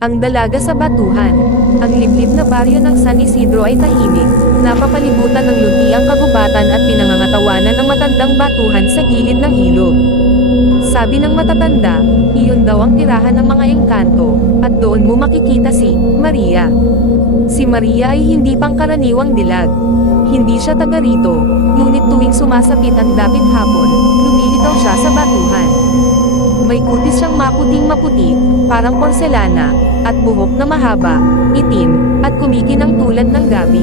Ang dalaga sa batuhan. Ang liblib na baryo ng San Isidro ay tahimik, napapalibutan ng lunti ang kagubatan at pinangangatawanan ng matandang batuhan sa gilid ng ilog. Sabi ng matatanda, iyon daw ang tirahan ng mga engkanto, at doon mo makikita si Maria. Si Maria ay hindi pangkaraniwang dilag. Hindi siya taga rito, ngunit tuwing sumasapit ang dapit hapon, lumilitaw siya sa batuhan. May kutis siyang maputing-maputi, parang porselana, at buhok na mahaba, itim, at kumikinang tulad ng gabi.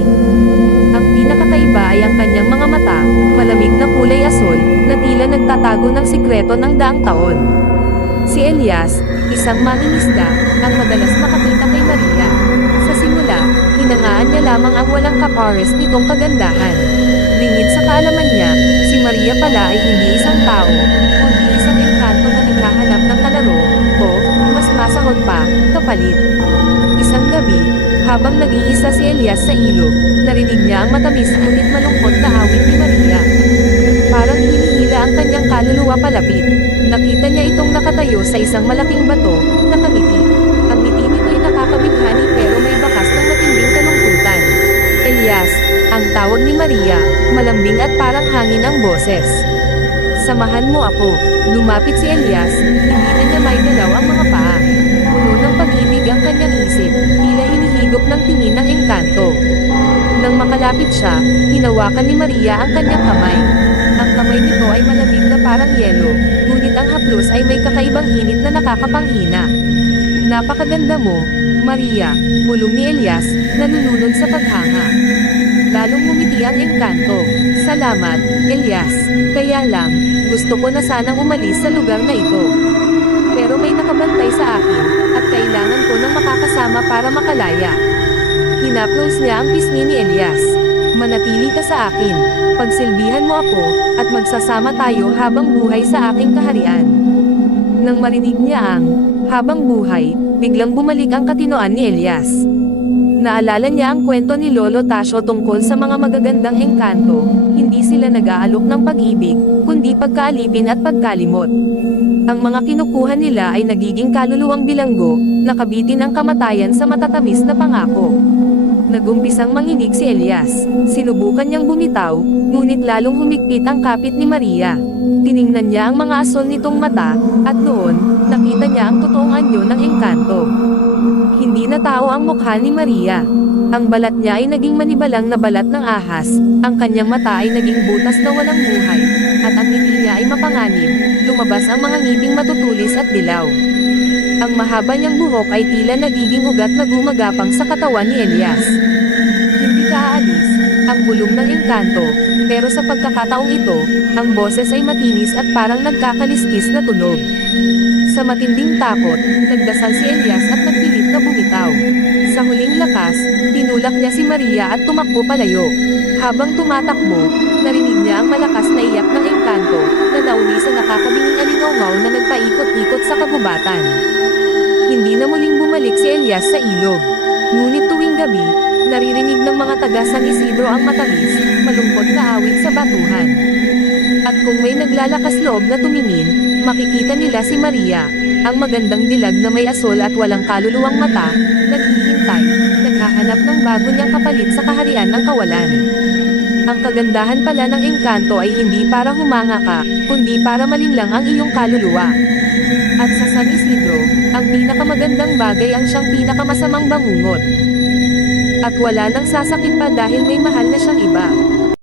Ang pinakakaiba ay ang kanyang mga mata, malamig na kulay asol, na tila nagtatago ng sikreto ng daang taon. Si Elias, isang mangingisda, ang madalas makakita kay Maria. Sa simula, hinangaan niya lamang ang walang kapares nitong kagandahan. Lingid sa kaalaman niya, si Maria pala ay hindi isang tao, kundi isang engkanto na naghahanap ng kalaro, o, mas masahol pa, kapalit. Isang gabi, habang nag-iisa si Elias sa ilog, narinig niya ang matamis ngunit malungkot na awit ni Maria. Parang hinihila ang kanyang kaluluwa palapit. Nakita niya itong nakatayo sa isang malaking bato, nakangiti. Ang ngiti nito'y nakakabighani pero may bakas ng matinding kalungkutan. Elias, ang tawag ni Maria, malambing at parang hangin ang boses. Samahan mo ako. Lumapit si Elias, hindi na niya maigalaw ang mga paa. Puno ng pag-ibig ang kanyang isip, tila hinihigop ng tingin ng engkanto. Nang makalapit siya, hinawakan ni Maria ang kanyang kamay. Ang kamay nito ay malamig na parang yelo, ngunit ang haplos ay may kakaibang init na nakakapanghina. Napakaganda mo, Maria, bulong ni Elias, nalulunod sa paghanga. Lalong ngumiti ang engkanto. Salamat, Elias. Kaya lang, gusto ko na sanang umalis sa lugar na ito. Pero may nakabantay sa akin, at kailangan ko ng makakasama para makalaya. Hinaplos niya ang pisngi ni Elias. Manatili ka sa akin, pagsilbihan mo ako, at magsasama tayo habang buhay sa aking kaharian. Nang marinig niya ang habang buhay, biglang bumalik ang katinoan ni Elias. Naalala niya ang kwento ni Lolo Tasio tungkol sa mga magagandang engkanto, hindi sila nag-aalok ng pag-ibig, kundi pagkaalipin at pagkalimot. Ang mga kinukuha nila ay nagiging kaluluwang bilanggo, nakabitin ang kamatayan sa matatamis na pangako. Nagumpisang manginig si Elias, sinubukan niyang bumitaw, ngunit lalong humigpit ang kapit ni Maria. Tiningnan niya ang mga asol nitong mata, at noon, nakita niya ang totoong anyo ng engkanto. Hindi na tao ang mukha ni Maria. Ang balat niya ay naging manibalang na balat ng ahas, ang kanyang mata ay naging butas na walang buhay, at ang ngiti niya ay mapanganib, lumabas ang mga ngiting matutulis at dilaw. Ang mahaba niyang buhok ay tila nagiging ugat na gumagapang sa katawan ni Elias. Hindi ka aalis, ang bulong ng engkanto, pero sa pagkakataong ito, ang boses ay matinis at parang nagkakaliskis na tunog. Sa matinding takot, nagdasal si Elias at nagpilit na bumitaw. Sa huling lakas, tinulak niya si Maria at tumakbo palayo. Habang tumatakbo, narinig niya ang malakas na iyak ng engkanto, na nauwi sa nakakabinging alingaw na nagpaikot-ikot sa kagubatan. Hindi na muling bumalik si Elias sa ilog. Ngunit tuwing gabi, naririnig ng mga taga San Isidro ang matamis, malungkot na awit sa batuhan. At kung may naglalakas loob na tumingin, makikita nila si Maria, ang magandang dilag na may asol at walang kaluluwang mata, naghihintay, naghahanap ng bago niyang kapalit sa kaharian ng kawalan. Ang kagandahan pala ng engkanto ay hindi para humanga ka, kundi para malinlang ang iyong kaluluwa. At sa San Isidro, ang pinakamagandang bagay ang siyang pinakamasamang bangungot. At wala nang sasakit pa dahil may mahal na siyang iba.